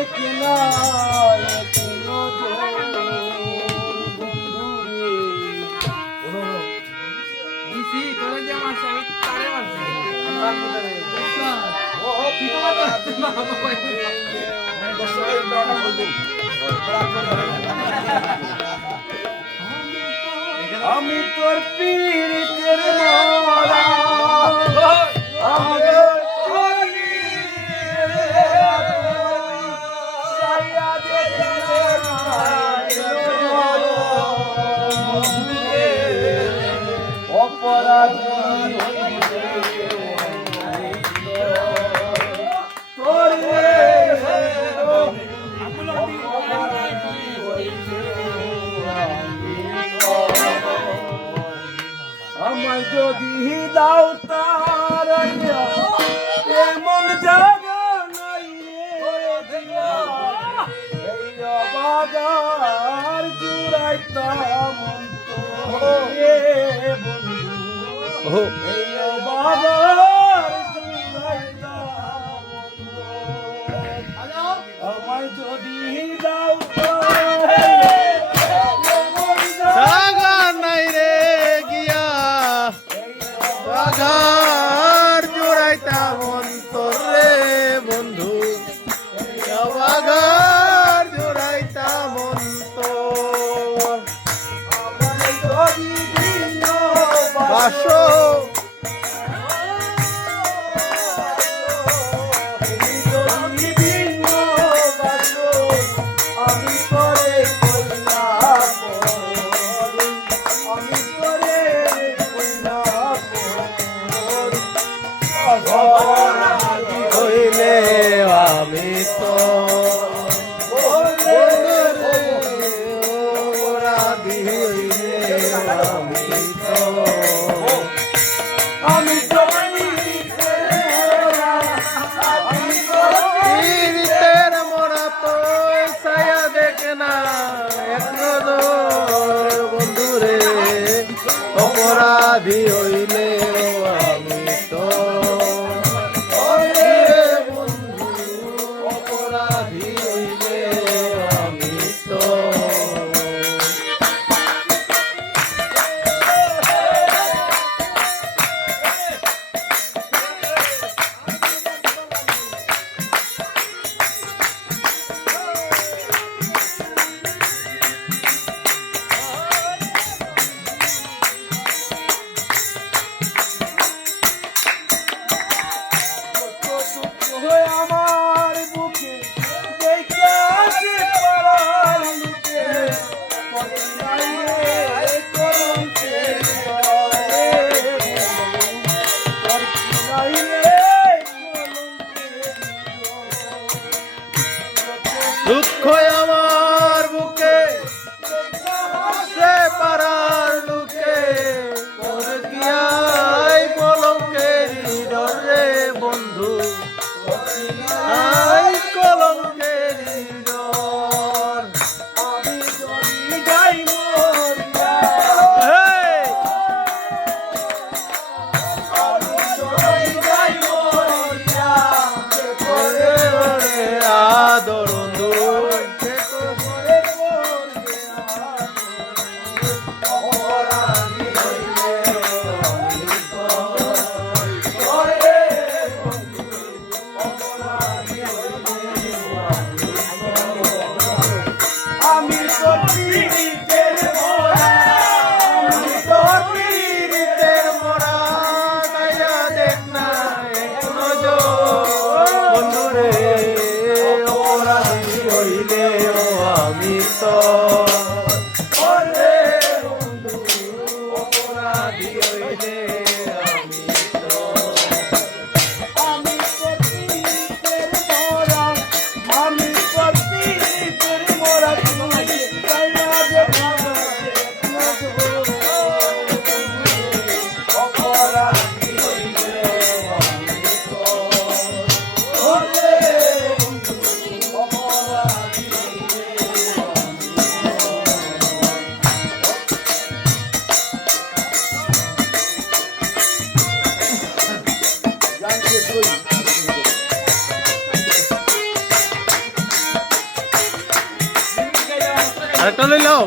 দেখনা এখনো দিছি তোরা যে মারছে আমি তারে মারছি আমি তোর পীড়িতের মরা আমায় যদি দাও তার এমন জায়গা নাই এই বাজার জুড়াইতাম রে বন্ধু এই বাজার জুড়াইতাম আমায় যদি দাও বাঘার জোড়াইতাম অন্তর রে বন্ধু বাঘার জোড়াইতাম অন্তর বাসো হইলে আমি তো রাধি হইলে আমি তো পীড়িতের মোরা তো ছায়া দেখে না এক নজর বন্ধুরে অপরাধী হইলে আমি তো আমার বুকে দেখে আছে পাড়ার লোকে দুঃখ আমার বুকে সে পাড়ার লোকে তোর গিয়াই কলঙ্কের ডরে বন্ধু আই কলঙ্কের ডর আমি যদি যাই মরিয়া আমি যদি যাই মরিয়া ওরে ওরে আদর আমি তো অপরাধী হইলে আমি তো আমি পীড়িতের মোরা আমি পীড়িতের মোরা তুমি ছায়া দেখা অপরাধী হইলে আমি তো অপরাধী হইলে আরেকটা লইলাও